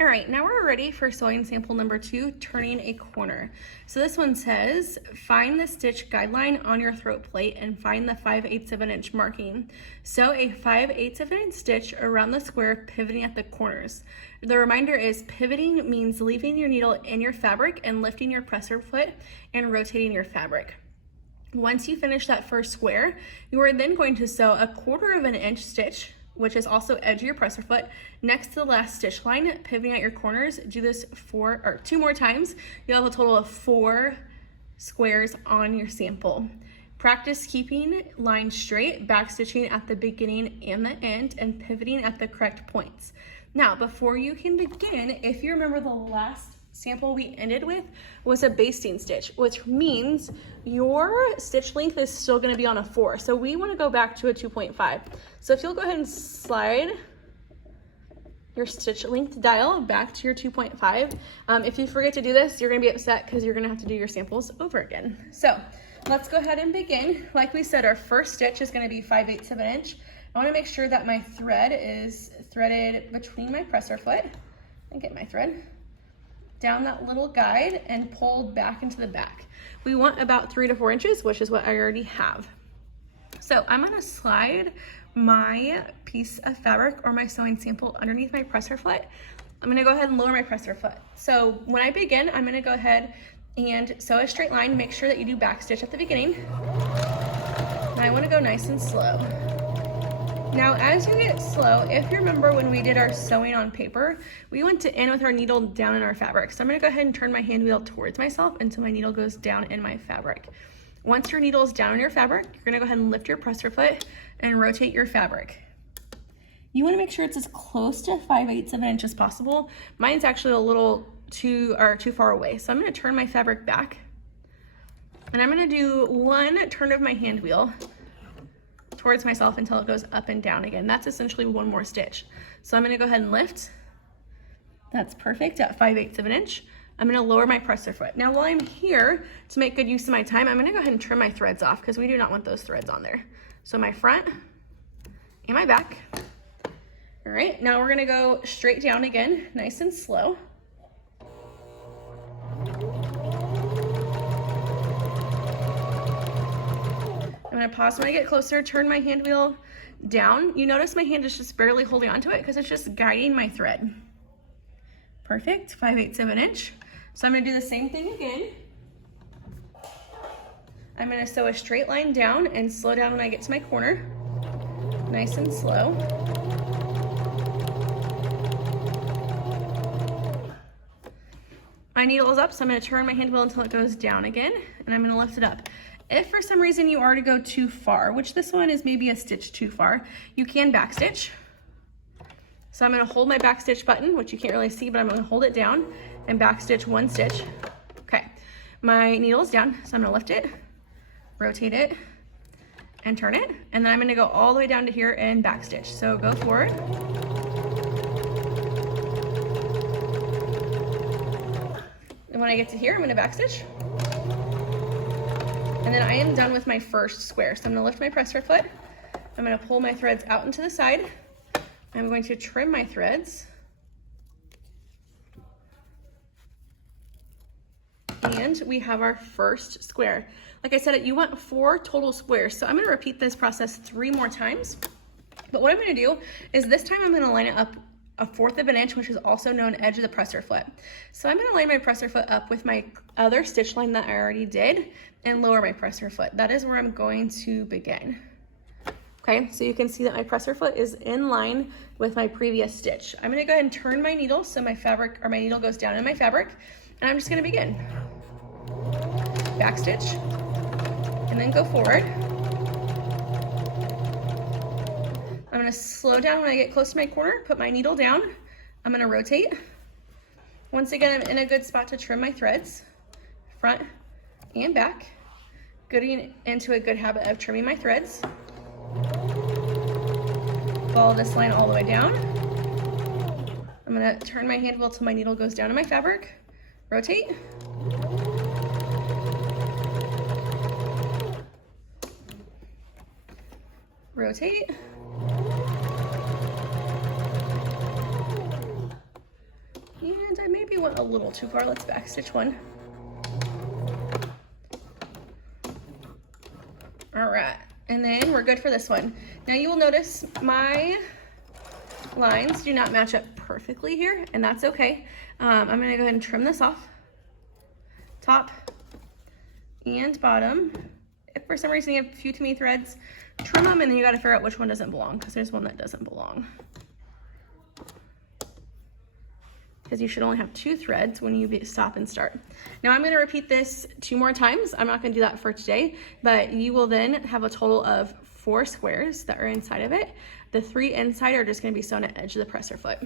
All right, now we're ready for sewing sample number 2, turning a corner. So this one says, find the stitch guideline on your throat plate and find the 5/8 of an inch marking. Sew a 5/8 of an inch stitch around the square, pivoting at the corners. The reminder is pivoting means leaving your needle in your fabric and lifting your presser foot and rotating your fabric. Once you finish that first square, you are then going to sew a 1/4 of an inch stitch, which is also edge of your presser foot, next to the last stitch line, pivoting at your corners. Do this 2 more times. You'll have a total of 4 squares on your sample. Practice keeping lines straight, backstitching at the beginning and the end, and pivoting at the correct points. Now, before you can begin, if you remember the last sample we ended with was a basting stitch, which means your stitch length is still going to be on a 4. So we want to go back to a 2.5. So if you'll go ahead and slide your stitch length dial back to your 2.5. If you forget to do this, you're going to be upset because you're going to have to do your samples over again. So let's go ahead and begin. Like we said, our first stitch is going to be 5/8 of an inch. I want to make sure that my thread is threaded between my presser foot and get my thread down that little guide and pulled back into the back. We want about 3 to 4 inches, which is what I already have. So I'm gonna slide my piece of fabric or my sewing sample underneath my presser foot. I'm gonna go ahead and lower my presser foot. So when I begin, I'm gonna go ahead and sew a straight line. Make sure that you do back stitch at the beginning. And I wanna go nice and slow. Now, as you get slow, if you remember when we did our sewing on paper, we went to end with our needle down in our fabric. So I'm gonna go ahead and turn my hand wheel towards myself until my needle goes down in my fabric. Once your needle is down in your fabric, you're gonna go ahead and lift your presser foot and rotate your fabric. You wanna make sure it's as close to 5/8 of an inch as possible. Mine's actually a little too far away. So I'm gonna turn my fabric back and I'm gonna do 1 turn of my hand wheel towards myself until it goes up and down again. That's essentially 1 more stitch. So I'm gonna go ahead and lift. That's perfect at 5/8 of an inch. I'm gonna lower my presser foot. Now while I'm here, to make good use of my time, I'm gonna go ahead and trim my threads off because we do not want those threads on there. So my front and my back. All right, now we're gonna go straight down again, nice and slow. I'm gonna pause when I get closer, turn my hand wheel down. You notice my hand is just barely holding onto it because it's just guiding my thread. Perfect, 5/8 of an inch. So I'm gonna do the same thing again. I'm gonna sew a straight line down and slow down when I get to my corner. Nice and slow. My needle is up, so I'm gonna turn my hand wheel until it goes down again, and I'm gonna lift it up. If for some reason you are to go too far, which this one is maybe a stitch too far, you can backstitch. So I'm gonna hold my backstitch button, which you can't really see, but I'm gonna hold it down and backstitch 1 stitch. Okay, my needle is down, so I'm gonna lift it, rotate it, and turn it. And then I'm gonna go all the way down to here and backstitch. So go forward. And when I get to here, I'm gonna backstitch. And then I am done with my first square. So I'm gonna lift my presser foot. I'm gonna pull my threads out into the side. I'm going to trim my threads. And we have our first square. Like I said, you want 4 total squares. So I'm gonna repeat this process 3 more times. But what I'm gonna do is this time I'm gonna line it up a 1/4 of an inch, which is also known edge of the presser foot. So I'm gonna line my presser foot up with my other stitch line that I already did and lower my presser foot. That is where I'm going to begin. Okay, so you can see that my presser foot is in line with my previous stitch. I'm gonna go ahead and turn my needle so my fabric or my needle goes down in my fabric, and I'm just gonna begin. Back stitch, and then go forward. I'm gonna slow down when I get close to my corner, put my needle down. I'm gonna rotate. Once again, I'm in a good spot to trim my threads, front and back. Getting into a good habit of trimming my threads. Follow this line all the way down. I'm gonna turn my hand wheel till my needle goes down in my fabric. Rotate. Rotate. went a little too far. Let's back stitch one. All right, and then we're good for this one. Now you will notice my lines do not match up perfectly here, and that's okay. I'm gonna go ahead and trim this off, top and bottom. If for some reason you have a few too many threads, trim them, and then you gotta figure out which one doesn't belong, because there's one that doesn't belong. Because you should only have 2 threads when you stop and start. Now I'm gonna repeat this 2 more times. I'm not gonna do that for today, but you will then have a total of 4 squares that are inside of it. The 3 inside are just gonna be sewn at the edge of the presser foot.